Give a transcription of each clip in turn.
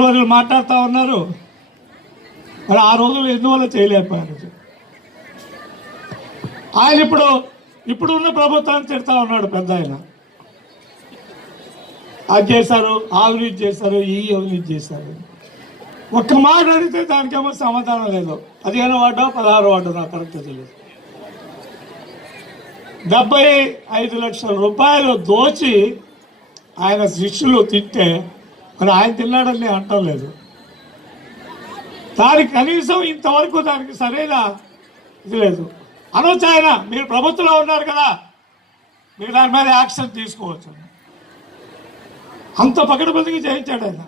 మంత్రివర్యులు మాట్లాడుతూ ఉన్నారు. మరి ఆ రోజులు ఎందువల్ల చేయలేకపోయారు? ఆయన ఇప్పుడున్న ప్రభుత్వాన్ని తిడతా ఉన్నాడు పెద్ద ఆయన. అది చేశారు, అవినీతి చేశారు, ఈ అవినీతి చేశారు. ఒక్క మాట అడిగితే దానికేమో సమాధానం లేదు. 15 వార్డో 16 వార్డో నాకు కరెక్ట్ తెలియదు. 75 లక్షల రూపాయలు దోచి ఆయన శిష్యులు తింటే మరి ఆయన తిన్నాడని అంటం లేదు. దానికి కనీసం ఇంతవరకు దానికి సరైన ఇది లేదు. అనొచ్చు ఆయన, మీరు ప్రభుత్వంలో ఉన్నారు కదా, మీరు దాని మీద యాక్షన్ తీసుకోవచ్చు. అంత పకడ్బందీగా చేయించాడు ఆయన.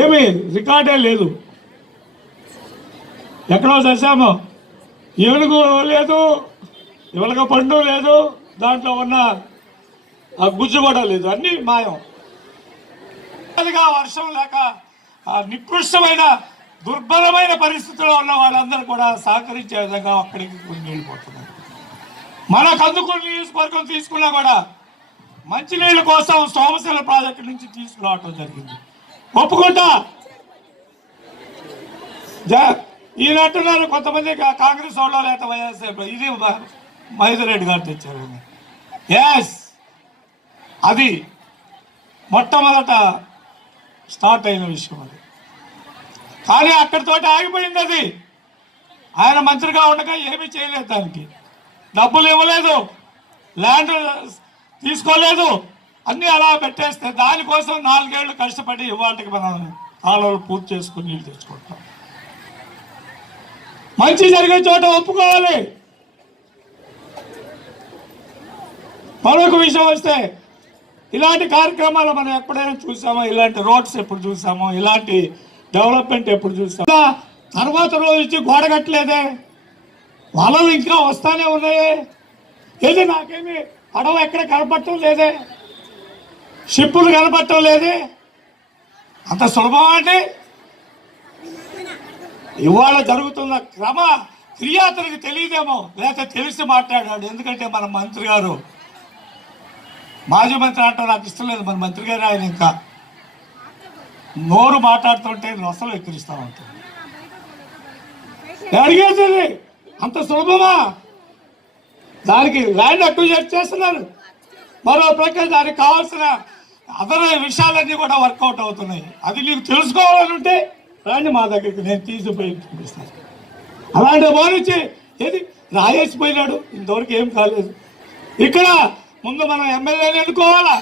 ఏమీ రికార్డే లేదు. ఎక్కడో చేశామో ఏనుగు లేదు, ఇవలక పండు లేదు, దాంట్లో ఉన్న ఆ గుజ్జు కూడా లేదు, అన్నీ మాయం. వర్షం లేక నికృష్టమైన దుర్బలమైన పరిస్థితుల్లో ఉన్న వాళ్ళందరూ కూడా సహకరించే విధంగా అక్కడికి వెళ్ళిపోతున్నారు. మన కందుకూరు నియోజకవర్గం తీసుకున్నా కూడా మంచినీళ్ళ కోసం సోమశిల ప్రాజెక్టు నుంచి తీసుకురావటం జరిగింది. ఒప్పుకుంటా. ఈయనంటున్నారు కొంతమంది కాంగ్రెస్ వాళ్ళు లేకపోతే వైఎస్ఆర్, ఇది మహేందర్ గారు తెచ్చారు. ఎస్, అది మొట్టమొదట స్టార్ట్ అయిన విషయం అది. కానీ అక్కడితోటి ఆగిపోయింది అది. ఆయన మంత్రిగా ఉండగా ఏమీ చేయలేదు, దానికి డబ్బులు ఇవ్వలేదు, ల్యాండ్ తీసుకోలేదు, అన్నీ అలా పెట్టేస్తే దానికోసం 4 ఏళ్ళు కష్టపడి ఇవాళకి మనం కాలువలు పూర్తి చేసుకుని నీళ్ళు తెచ్చుకుంటాం. మంచి జరిగే చోట ఒప్పుకోవాలి. మరొక విషయం వస్తే, ఇలాంటి కార్యక్రమాలు మనం ఎప్పుడైనా చూసామో, ఇలాంటి రోడ్స్ ఎప్పుడు చూసామో, ఇలాంటి డెవలప్మెంట్ ఎప్పుడు చూసామో. తర్వాత రోజు ఇచ్చి గోడ కట్టలేదే, వలలు ఇంకా వస్తానే ఉన్నాయే. ఏది నాకేమి పడవ ఎక్కడ కనపడటం లేదే, షిప్పులు కనపడటం లేదే. అంత సులభం అంటే ఇవాళ జరుగుతున్న క్రియ అతనికి తెలియదేమో, లేకపోతే తెలిసి మాట్లాడాడు. ఎందుకంటే మన మంత్రి గారు, మాజీ మంత్రి అంటే నాకు ఇష్టం లేదు, మన మంత్రి గారు ఆయన ఇంకా నోరు మాట్లాడుతుంటే నొసలు ఎక్కిరిస్తూ ఉంటుంది. అడిగేది అంత సులభమా? దానికి ల్యాండ్ అక్విజిట్ చేస్తున్నారు. మరో ప్రకారం దానికి కావాల్సిన అదర్ విషయాలన్నీ కూడా వర్కౌట్ అవుతున్నాయి. అది నీకు తెలుసుకోవాలని ఉంటే రండి మా దగ్గరికి, నేను తీసుకుపోయి చూపిస్తాను. అలాంటి బాగుంచి ఏది రాయేసిపోయినాడు, ఇంతవరకు ఏం కాలేదు. ఇక్కడ ముందు మనం ఎమ్మెల్యేని ఎన్నుకోవాలా,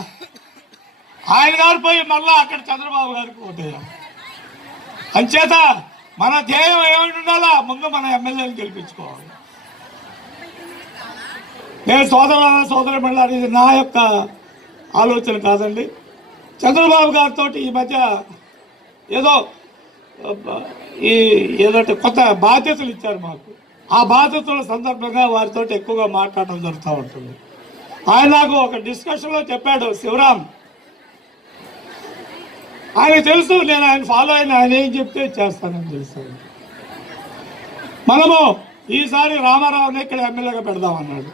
ఆయన గారు పోయి మళ్ళా అక్కడ చంద్రబాబు గారికి ఓటేయాలి. అంచేత మన ధ్యేయం ఏమిటి ఉండాలా, ముందు మన ఎమ్మెల్యేని గెలిపించుకోవాలి. నేను సోదరి మండలి, ఇది నా యొక్క ఆలోచన కాదండి. చంద్రబాబు గారితో ఈ మధ్య ఏదంటే కొత్త బాధ్యతలు ఇచ్చారు మాకు. ఆ బాధ్యతల సందర్భంగా వారితో ఎక్కువగా మాట్లాడడం జరుగుతూ ఉంటుంది. ఆయన నాకు ఒక డిస్కషన్లో చెప్పాడు, శివరాం, ఆయన తెలుసు నేను ఆయన ఫాలో అయిన, ఆయన ఏం చెప్తే చేస్తానని తెలుసు. మనము ఈసారి రామారావుని ఇక్కడ ఎమ్మెల్యేగా పెడదామన్నాడు.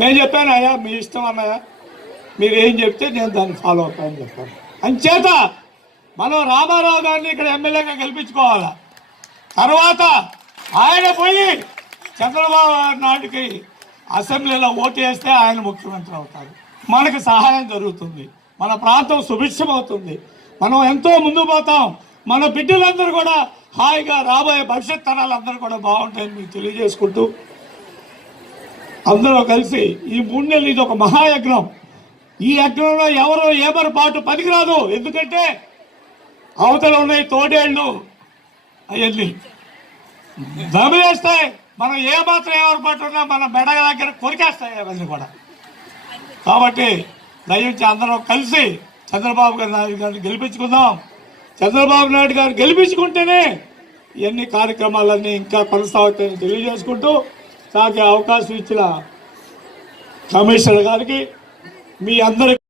నేను చెప్పాను, అయ్యా మీ ఇష్టం అన్నయ్యా, మీరు ఏం చెప్తే నేను దాన్ని ఫాలో అవుతానని చెప్పాను. అంచేత మనం రామారావు గారిని ఇక్కడ ఎమ్మెల్యేగా గెలిపించుకోవాలి. తర్వాత ఆయన పోయి చంద్రబాబు నాయుడికి అసెంబ్లీలో ఓటు వేస్తే ఆయన ముఖ్యమంత్రి అవుతారు. మనకి సహాయం జరుగుతుంది, మన ప్రాంతం సుభిక్షం అవుతుంది, మనం ఎంతో ముందు పోతాం. మన బిడ్డలందరూ కూడా హాయిగా రాబోయే భవిష్యత్ తరాలందరూ కూడా బాగుంటాయని మీకు తెలియజేసుకుంటూ, అందరూ కలిసి ఈ 3 నెలలు ఇది ఒక మహాయజ్ఞం. ఈ యజ్ఞంలో ఎవరో ఏమరు పాటు పనికిరాదు. ఎందుకంటే అవతల ఉన్నాయి తోడేళ్ళు, అవన్నీ దమిలేస్తాయి. మనం ఏ మాత్రం ఎవరి పాటు ఉన్నా మన మెడ దగ్గర కొరికేస్తాయి అవన్నీ కూడా. కాబట్టి దయచేసి అందరం కలిసి చంద్రబాబు నాయుడు గారిని గెలిపించుకుందాం. చంద్రబాబు నాయుడు గారు గెలిపించుకుంటేనే ఇవన్నీ కార్యక్రమాలన్నీ ఇంకా కొనసాగుతాయని తెలియజేసుకుంటూ, నాకు అవకాశం ఇచ్చిన కమిషనర్ గారికి, మీ అందరికి